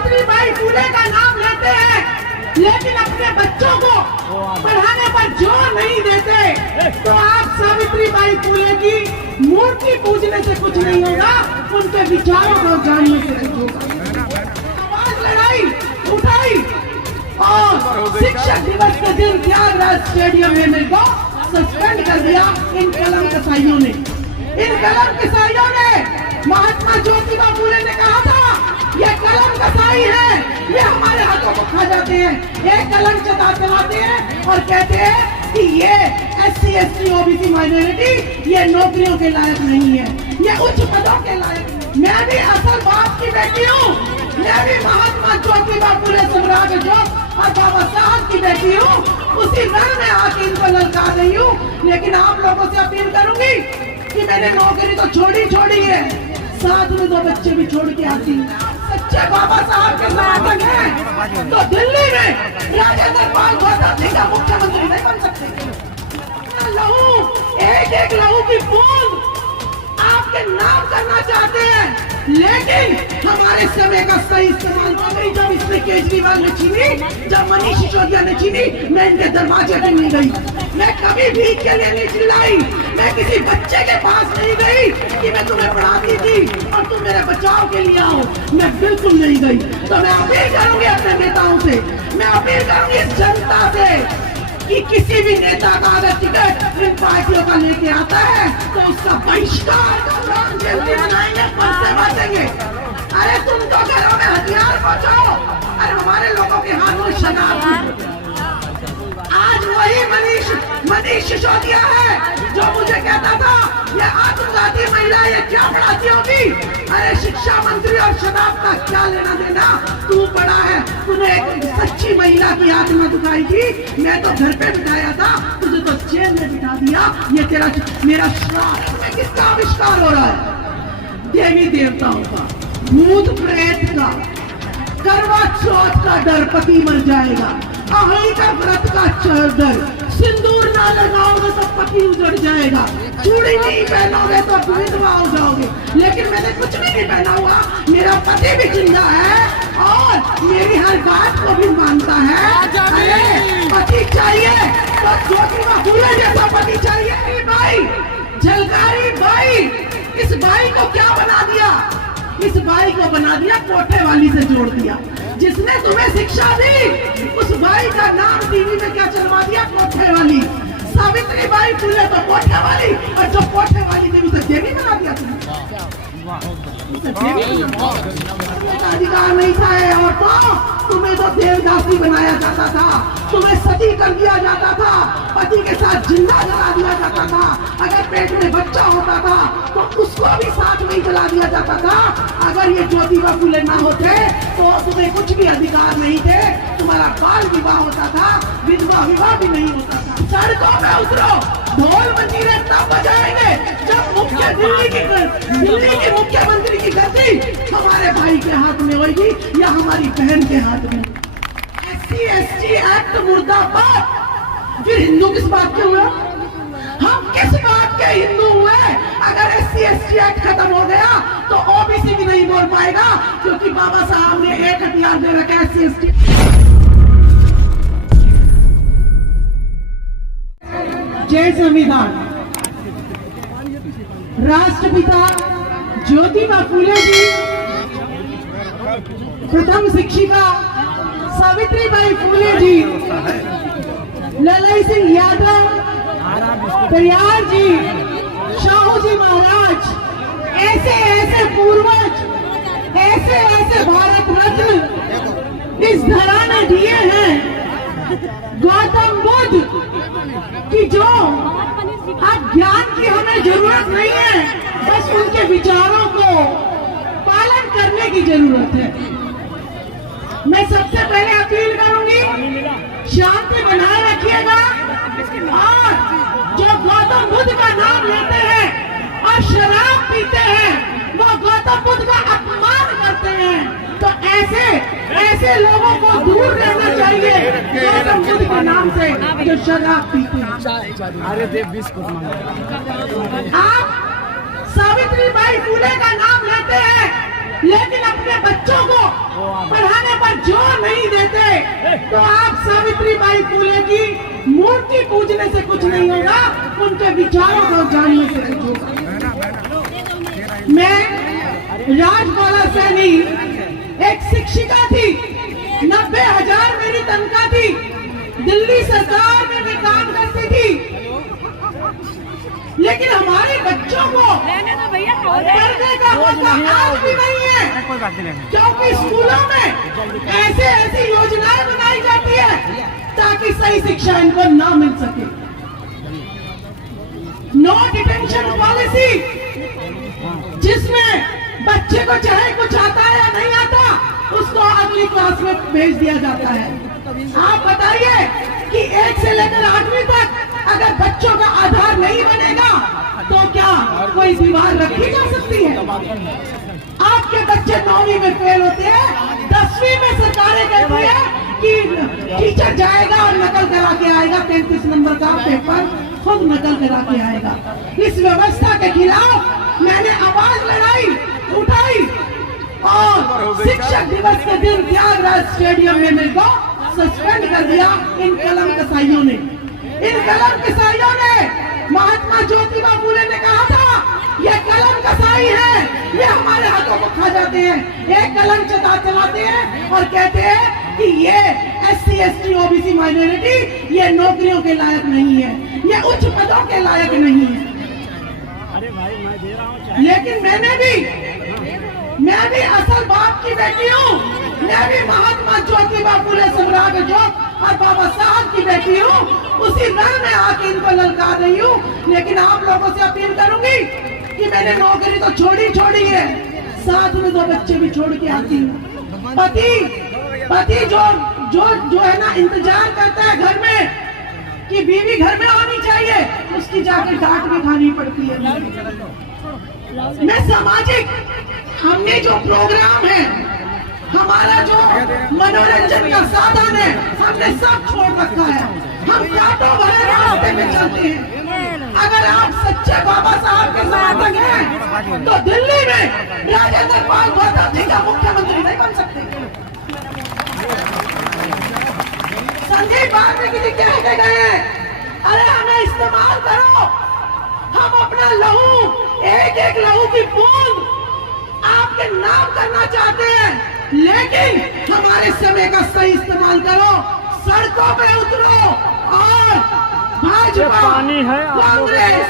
सावित्रीबाई फुले का नाम लेते हैं, लेकिन अपने बच्चों को पढ़ाने पर जोर नहीं देते, तो आप सावित्रीबाई फुले की मूर्ति पूजने से कुछ नहीं होगा, उनके विचारों को जानने से कुछ होगा। आवाज लड़ाई उठाई और शिक्षक दिवस के दिन त्यागराज स्टेडियम में मेरे को सस्पेंड कर दिया इन कलम कसाइयों ने। इन कलम कसाइयों ने, महात्मा ज्योतिबा फुले ने कहा था ये कलम कसाई है, ये हमारे हाथों को खा जाते हैं, एक कलम चलाते हैं और कहते हैं कि ये SC ST OBC माइनॉरिटी ये नौकरियों के लायक नहीं है, ये उच्च पदों के लायक। मैं भी असल बाप की बेटी हूँ, मैं भी महात्मा ज्योतिबा फुले सम्राट जो और बाबा साहब की बेटी हूँ, उसी घर में आके इनको ललका रही हूँ। लेकिन आप लोगों से अपील करूंगी कि मैंने नौकरी तो छोड़ी है, साथ में 2 बच्चे भी छोड़ के आती हूँ। सच्चे बाबा साहब के समर्थक हैं तो दिल्ली में राजेंद्र पाल गौतम सिंह का मुख्यमंत्री नहीं बन सकते। लहू, एक लहू की बूंद आपके नाम करना चाहते हैं, लेकिन हमारे समय का सही इस्तेमाल नहीं। जब इसने केजरीवाल ने छीनी, जब मनीष सिसोदिया ने छीनी, मैं इनके दरवाजे पे नहीं गई, मैं कभी भीख के लिए नहीं चिल्लाई, मैं किसी बच्चे के पास नहीं गई कि मैं तुम्हें पढ़ाती थी और तुम मेरे बचाव के लिए आओ, मैं बिल्कुल नहीं गई। तो मैं अपील करूंगी अपने नेताओं से, मैं अपील करूंगी इस जनता से कि किसी भी नेता का अगर टिकट इन पार्टियों का लेके आता है तो उसका बहिष्कार जल्दी बनाएंगे, पैसे बांटेंगे। अरे तुम तो घरों में हथियार पहुंचाओ, अरे हमारे लोगों के हाथ में शराब। आज वही मनीष सिसोदिया है जो मुझे कहता था ये आत्मघाती महिला ये क्या पढ़ाती होगी। अरे शिक्षा मंत्री और शराब का क्या लेना देना, तू बड़ा है, तूने एक सच्ची महिला की आत्मा दुखाई थी, मैं तो घर पे बिठाया था, तुझे तो जेल में बिठा दिया। ये तेरा मेरा श्राप में किसका आविष्कार हो रहा है? देवी देवताओं का, भूत प्रेत का, करवा चौथ का डर, पति मर जाएगा, अहोई का व्रत का डर, सिंदूर ना लगाओगे तो पति उजड़ जाएगा, चूड़ी नहीं पहनोगे तो विधवा हो जाओगे। लेकिन मैंने कुछ भी नहीं पहना हुआ, मेरा पति भी जिंदा है और मेरी हर बात को भी मानता है। अरे पति चाहिए तो ज्योतिबा फुले जैसा पति चाहिए। भाई झलकारी बाई, इस बाई को क्या बना दिया? इस बाई को बना दिया कोठे वाली से जोड़ दिया। जिसने तुम्हें शिक्षा दी उस बाई का नाम टीवी में क्या चलवा दिया? कोठे वाली। सावित्रीबाई फुले तो कोठे वाली, और जो कोठे वाली ने उसे देवी बना दिया। अधिकार नहीं था औरतों, तुम्हें तो देवदासी बनाया जाता था, तुम्हें सती कर दिया जाता था, पति के साथ जिंदा जला दिया जाता था, अगर पेट में बच्चा होता था तो उसको भी साथ में ही जला दिया जाता था। अगर ये ज्योतिबा फुले ना होते तो तुम्हें कुछ भी अधिकार नहीं थे, तुम्हारा बाल विवाह होता था, विधवा विवाह भी नहीं होता था। सड़कों में उतरो, ढोल मंजीरे तब बजाएंगे जब दिल्ली के मुख्यमंत्री की गद्दी हमारे भाई के हाथ में होगी या हमारी बहन के हाथ में। SC ST एक्ट मुर्दाबाद। फिर हिंदू किस बात के हुए? हम किस बात के हिंदू हुए? अगर SC ST एक्ट खत्म हो गया तो OBC भी नहीं बोल पाएगा, क्योंकि बाबा साहब ने एक हथियार दे रखा है SC ST। जय संविधान। राष्ट्रपिता ज्योतिबा फुले जी, प्रथम शिक्षिका सावित्रीबाई फुले जी, ललई सिंह यादव, परियार जी, शाहू जी महाराज, ऐसे पूर्वज, ऐसे भारत रत्न इस धरा ने दिए हैं। गौतम बुद्ध की जो अब ज्ञान की हमें जरूरत नहीं है, बस उनके विचारों को पालन करने की जरूरत है। मैं सबसे पहले अपील करूंगी, शांति बनाए रखिएगा, और जो गौतम बुद्ध का नाम लेते हैं और शराब पीते हैं वो गौतम बुद्ध का अपमान करते हैं। तो ऐसे लोगों को दूर रहना चाहिए गौतम बुद्ध के नाम से जो शराब पीते हैं। आप सावित्रीबाई फुले का नाम लेते हैं, लेकिन अपने बच्चों को पढ़ा तो आप सावित्री बाई फुले की मूर्ति पूजने से कुछ नहीं होगा, उनके विचारों को जानने से कुछ होगा। मैं राजबाला सैनी एक शिक्षिका थी, 90,000 मेरी तनख्वाह थी, दिल्ली सरकार में मैं काम करती थी, लेकिन हमारे बच्चों को पढ़ने का मौका आज भी नहीं है, क्योंकि स्कूलों में ऐसी योजनाएं बनाई जाती है ताकि सही शिक्षा इनको ना मिल सके। नो डिटेंशन पॉलिसी, जिसमें बच्चे को चाहे कुछ आता है या नहीं आता, उसको अगली क्लास में भेज दिया जाता है। आप बताइए कि 1 से लेकर 8वीं तक अगर बच्चों का आधार नहीं बनेगा तो क्या कोई दीवार रखी जा सकती है? आपके बच्चे 9वीं में फेल होते हैं, 10वीं में सरकारें कहती है कि टीचर जाएगा और नकल करा के आएगा, 33 नंबर का पेपर खुद नकल करा के आएगा। इस व्यवस्था के खिलाफ मैंने आवाज उठाई और शिक्षक दिवस के दिन त्यागराज स्टेडियम में मेरे को सस्पेंड कर दिया इन कलम कसाइयों ने। इन कलम कसाइयों ने, महात्मा ज्योतिबा फुले ने कहा था ये कलम कसाई है, ये हमारे हाथों को खा जाते हैं। एक कलम चलाते हैं और कहते हैं कि ये SC ST OBC माइनॉरिटी ये नौकरियों के लायक नहीं है, ये उच्च पदों के लायक नहीं है। अरे भाई मैं दे रहा हूँ, लेकिन मैं भी असल बाप की बेटी हूँ, मैं भी महात्मा ज्योतिबा फुले सम्राट जो और बाबा साहब की बेटी हूँ, उसी रण में आके इनको ललकार रही हूँ। लेकिन आप लोगों से अपील करूंगी कि मैंने नौकरी तो छोड़ी है, साथ में 2 बच्चे भी छोड़ के आती हूँ। पति जो है ना, इंतजार करता है घर में कि बीवी घर में आनी चाहिए, उसकी जाकर डांट भी खानी पड़ती है। मैं सामाजिक, हमने जो प्रोग्राम है, हमारा जो मनोरंजन का साधन है, हमने सब छोड़ रखा है। हम कांटों भरे रास्ते में चलते हैं। अगर आप सच्चे बाबा साहब के समर्थक हैं तो दिल्ली में राजेंद्र पाल गौतम जी का मुख्यमंत्री नहीं बन सकते। संजय बागड़ी जी कह के गए, अरे हमें इस्तेमाल करो, हम अपना लहू, एक लहू की बूंद आपके नाम करना चाहते हैं, लेकिन हमारे समय का सही इस्तेमाल करो, सड़कों पे उतरो और भाजपा, कांग्रेस,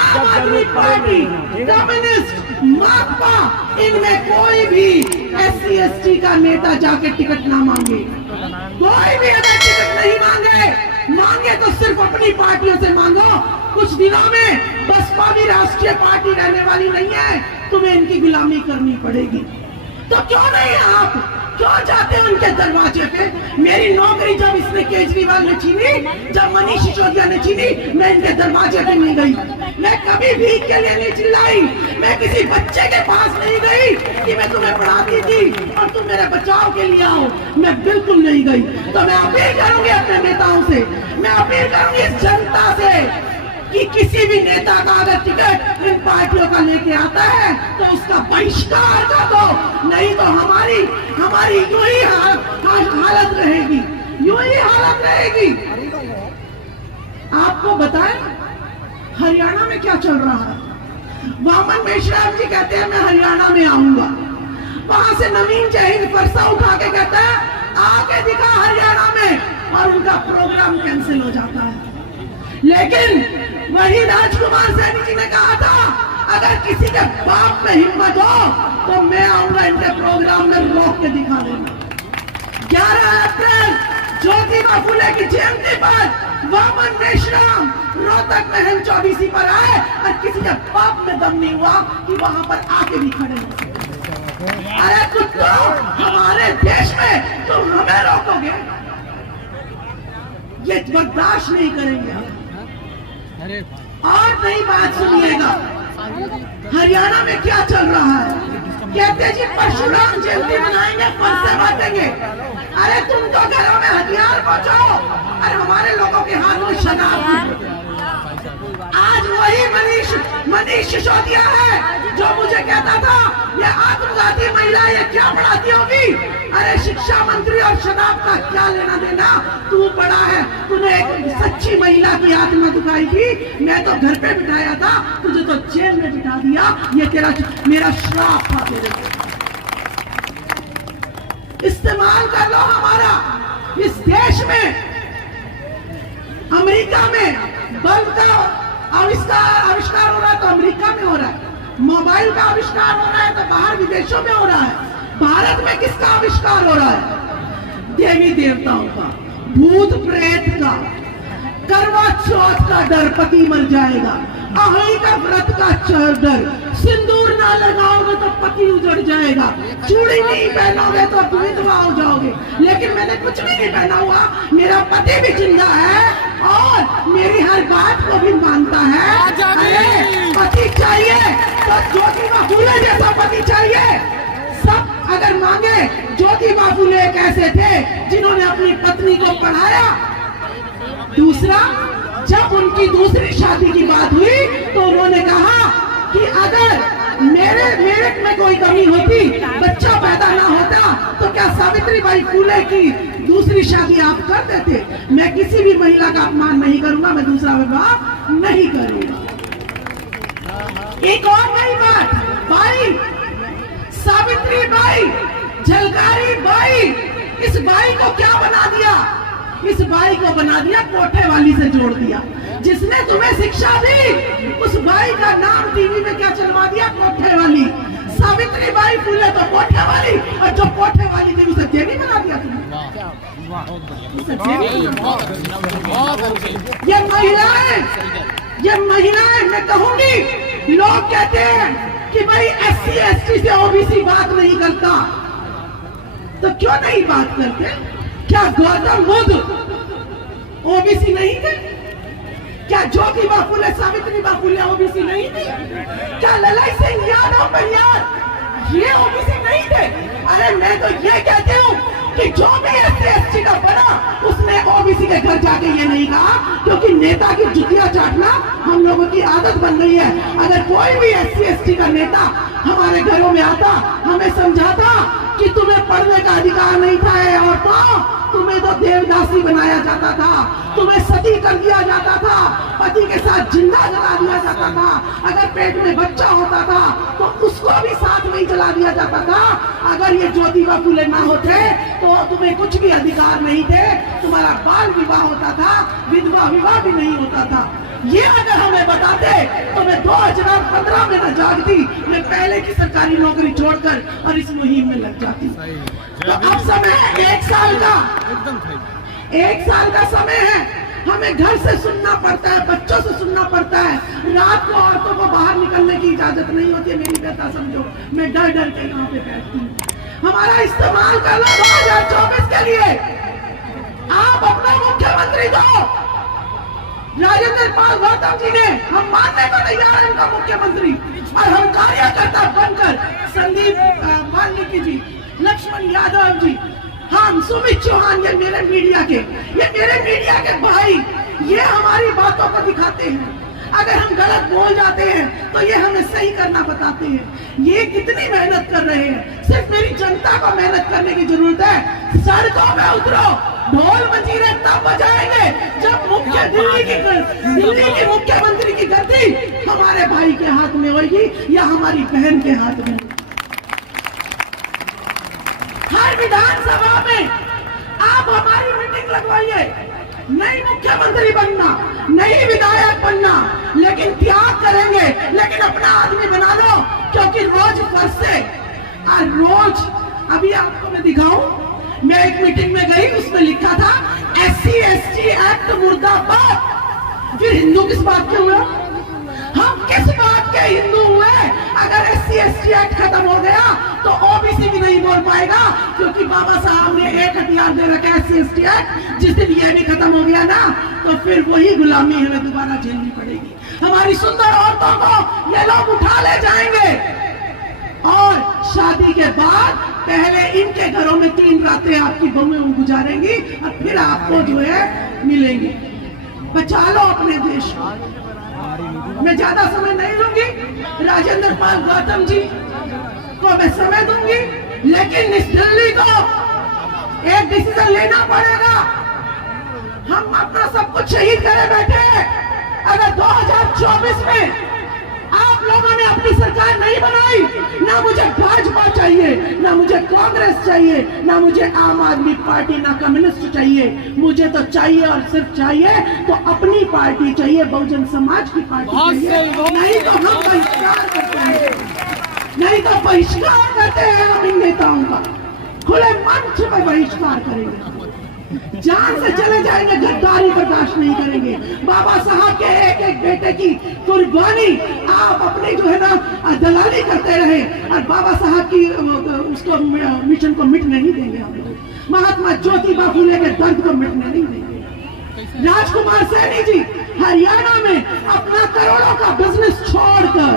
आम आदमी पार्टी, कम्युनिस्ट, माकपा, इनमें कोई भी SC ST का नेता जाके टिकट ना मांगे। कोई भी अगर टिकट नहीं मांगे तो सिर्फ अपनी पार्टियों से मांगो। कुछ दिनों में बसपा भी राष्ट्रीय पार्टी रहने वाली नहीं है, तुम्हें इनकी गुलामी करनी पड़ेगी। तो क्यों नहीं आप क्यों जाते हैं उनके दरवाजे पे? मेरी नौकरी जब इसने केजरीवाल ने छीनी, जब मनीष सिसोदिया ने छीनी, मैं इनके दरवाजे पे नहीं गई। मैं कभी भीख के लिए नहीं चिल्लाई, मैं किसी बच्चे के पास नहीं गई कि मैं तुम्हें पढ़ाती थी और तुम मेरे बचाव के लिए आओ, मैं बिल्कुल नहीं गई। तो मैं अपील करूंगी अपने नेताओं से, मैं अपील करूंगी इस जनता से कि किसी भी नेता का अगर टिकट इन पार्टियों का लेके आता है तो उसका बहिष्कार कर दो, नहीं तो हमारी यूं ही हालत रहेगी, यूं ही हालत रहेगी। आपको बताएं हरियाणा में क्या चल रहा है? वामन मेश्राम जी कहते हैं मैं हरियाणा में आऊंगा, वहां से नवीन जहीन फरसा उठा के कहता है आके दिखा हरियाणा में, और उनका प्रोग्राम कैंसिल हो जाता है। लेकिन वही राजकुमार सैनी जी ने कहा था अगर किसी के बाप में हिम्मत हो तो मैं आऊंगा इनके प्रोग्राम में रोक के दिखा देना। 11 अप्रैल ज्योतिबा फुले की जयंती पर वामन मेश्राम रोहतक में हिल 24 पर आए और किसी के बाप में दम नहीं हुआ कि वहां पर आके भी खड़े हो सकते। अरे कुत्तो, हमारे देश में तुम हमें रोकोगे, ये बर्दाश्त नहीं करेंगे। और नई बात सुनिएगा, हरियाणा में क्या चल रहा है? कहते जी परशुराम जयंती मनाएंगे, फरसे बांटेंगे। अरे तुम तो घरों में हथियार पहुंचाओ, अरे हमारे लोगों के हाथ में शराब। आज वही मनीष सिसोदिया है जो मुझे कहता था ये आत्मघाती महिला ये क्या पढ़ाती होगी। अरे शिक्षा मंत्री और शराब का क्या लेना देना, तू पड़ा है, तूने एक सच्ची महिला की आत्मा दुखाई थी, मैं तो घर पे बिठाया था, तुझे तो जेल में बिठा दिया, ये तेरा मेरा श्राप था तेरे को। इस्तेमाल कर लो हमारा। इस देश में, अमेरिका में बल्ब का आविष्कार हो रहा है तो अमेरिका में हो रहा है, मोबाइल का आविष्कार हो रहा है तो बाहर विदेशों में हो रहा है। भारत में किसका आविष्कार हो रहा है? देवी देवताओं का, भूत प्रेत का, करवा चौथ का डर, पति मर जाएगा, अहोई का व्रत का डर, सिंदूर ना लगाओगे तो पति उजड़ जाएगा, चूड़ी नहीं पहनोगे तो विधवा हो जाओगे। लेकिन मैंने कुछ भी नहीं पहना हुआ, मेरा पति भी जिंदा है और मेरी हर बात को भी मानता है। अरे पति चाहिए तो ज्योतिबा फूले जैसा पति चाहिए। सब अगर मांगे, ज्योतिबा फूले एक ऐसे थे जिन्होंने अपनी पत्नी को पढ़ाया। दूसरा, जब उनकी दूसरी शादी की बात हुई तो उन्होंने कहा कि अगर मेरे में कोई कमी होती, बच्चा पैदा ना होता, तो क्या सावित्रीबाई फूले की दूसरी शादी आप कर देते? मैं किसी भी महिला का अपमान नहीं करूंगा, मैं दूसरा विवाह नहीं करूंगा। एक और नई बात, बाई सावित्रीबाई, झलकारी बाई, इस बाई को क्या बना दिया? इस बाई को बना दिया कोठे वाली से जोड़ दिया। जिसने तुम्हें शिक्षा दी, उस बाई का नाम टीवी में क्या चलवा दिया? कोठे वाली। सावित्रीबाई फूले तो कोठे वाली, और जो कोठे वाली थी उसे देवी बना दिया तुमने। ये महिलाएं मैं कहूंगी, लोग कहते हैं कि भाई SC ST से OBC बात नहीं करता, तो क्यों नहीं बात करते? क्या गौतम बुद्ध OBC नहीं थे? क्या ज्योतिबा फूले, सावित्रीबाई फूले OBC नहीं थी? क्या ललाई सिंह यादव परिवार ये OBC नहीं थे? अरे मैं तो ये कहती हूँ कि जो भी SC ST का बना, उसने OBC के घर जाके ये नहीं कहा, क्योंकि नेता की जुतियां चाटना हम लोगों की आदत बन गई है। अगर कोई भी SC ST का नेता हमारे घरों में आता, हमें समझाता कि तुम्हें पढ़ने का अधिकार नहीं था, और तो तुम्हें तो देवदासी बनाया जाता था, तुम्हें सती कर दिया जाता था, पति के साथ जिंदा जला दिया जाता था, अगर पेट में बच्चा होता था तो उसको भी साथ में ही जला दिया जाता था। अगर ये ज्योतिबा फूले ना होते तो तुम्हें कुछ भी अधिकार नहीं थे, तुम्हारा बाल विवाह होता था, विधवा विवाह भी नहीं होता था। ये अगर हमें बताते तो मैं 2015 में न जागती, मैं पहले की सरकारी नौकरी छोड़कर और इस मुहिम में लग जाती। तो अब समय है 1 साल का, 1 साल का समय है। हमें घर से सुनना पड़ता है, बच्चों से सुनना पड़ता है, रात को औरतों को बाहर निकलने की इजाजत नहीं होती है। मेरी बेटा समझो, मैं डर डर के यहाँ पे बैठती हूँ। हमारा इस्तेमाल कर लो 2024 के लिए। आप अपना मुख्यमंत्री दो। राजेंद्र पाल गौतम जी ने, हम मानने को तैयार है उनका मुख्यमंत्री, और हम कार्यकर्ता बनकर संदीप वाल्मीकि जी, लक्ष्मण यादव जी, हम सुमित चौहान, ये मेरे मीडिया के भाई, ये हमारी बातों को दिखाते हैं। अगर हम गलत बोल जाते हैं तो ये हमें सही करना बताते हैं। ये कितनी मेहनत कर रहे हैं। सिर्फ मेरी जनता को मेहनत करने की जरूरत है। सड़कों में उतरो, ढोल मंजीरे तब बजाएंगे जब दिल्ली की मुख्यमंत्री की गद्दी हमारे भाई के हाथ में होगी या हमारी बहन के हाथ में। हर विधानसभा में आप हमारी मीटिंग लगवाइए। नहीं मुख्यमंत्री बनना, नहीं विधायक बनना, लेकिन त्याग करेंगे, लेकिन अपना आदमी बना लो, क्योंकि रोज फर्से और रोज, अभी आपको मैं दिखाऊं, मैं एक मीटिंग में गई, उसमें लिखा था SC ST एक्ट मुर्दाबाद। फिर हिंदू किस बात के हुए? हम किस बात के हिंदू हुए? अगर SC ST एक्ट खत्म हो गया तो OBC भी नहीं बोल पाएगा, क्योंकि बाबा साहब ने एक हथियार दे रखा है SC ST एक्ट। जिस दिन ये भी खत्म हो गया ना, तो फिर वही गुलामी हमें दोबारा झेलनी पड़ेगी। हमारी सुंदर औरतों को ये लोग उठा ले जाएंगे, और शादी के बाद पहले इनके घरों में 3 रातें आपकी बहुएं गुजारेंगी, और फिर आपको जो है मिलेंगी। बचा लो अपने देश को। मैं ज्यादा समय नहीं लूंगी, राजेंद्र पाल गौतम जी को मैं समय दूंगी, लेकिन इस दिल्ली को एक डिसीजन लेना पड़ेगा। हम अपना सब कुछ शहीद करे बैठे हैं। अगर 2024 में आप लोगों ने अपनी सरकार नहीं बनाई, ना मुझे भाजपा चाहिए, ना मुझे कांग्रेस चाहिए, ना मुझे आम आदमी पार्टी, ना कम्युनिस्ट चाहिए। मुझे तो चाहिए और सिर्फ चाहिए तो अपनी पार्टी चाहिए, बहुजन समाज की पार्टी चाहिए। नहीं तो हम बहिष्कार करते हैं, नहीं तो बहिष्कार करते हैं हम इन नेताओं का। खुले मंच में बहिष्कार करेंगे, जान से चले जाएंगे, गद्दारी बर्दाश्त नहीं करेंगे। बाबा साहब के एक एक बेटे की कुर्बानी आप अपने जो है ना दलाली करते रहे और बाबा साहब की उसको मिशन को मिटने नहीं देंगे हम लोग। महात्मा ज्योतिबा फुले के दर्द को मिटने नहीं देंगे। राजकुमार सैनी जी हरियाणा में अपना करोड़ों का बिजनेस छोड़कर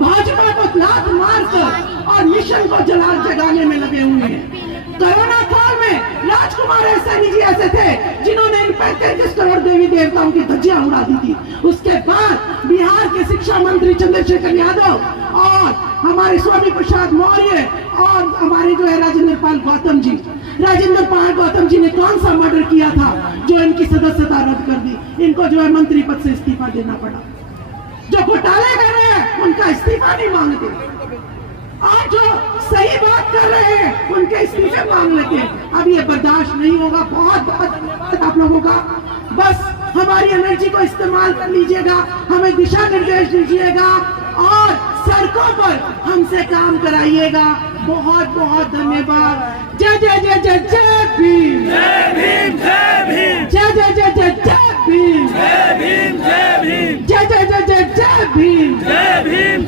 भाजपा को लात मारकर और मिशन को जगाने में लगे हुए हैं। कोरोना काल में राजकुमार सैनी जी ऐसे थे जिन्होंने इन 35 करोड़ देवी देवताओं की धज्जियां उड़ा दी थी। उसके बाद बिहार के शिक्षा मंत्री चंद्रशेखर यादव और हमारे स्वामी प्रसाद मौर्य और हमारे जो है राजेंद्र पाल गौतम जी ने कौन सा मर्डर किया था जो इनकी सदस्यता रद्द कर दी। इनको जो है मंत्री पद से इस्तीफा देना पड़ा। जो घोटाले कर रहे हैं उनका इस्तीफा नहीं मांगते और जो सही बात कर रहे हैं उनके इस्तीफे मांग लेते हैं। अब ये बर्दाश्त नहीं होगा। बहुत बहुत धन्यवाद आप लोगों का। बस हमारी एनर्जी को इस्तेमाल कर लीजिएगा, हमें दिशा निर्देश दीजिएगा और सड़कों पर हमसे काम कराइएगा। बहुत बहुत धन्यवाद। जय जय जय जय जय भीम, जय भीम, जय भीम, जय जय जय जय जय भीम, जय भीम, जय भीम, जय जय जय जय जय भीम, जय भीम।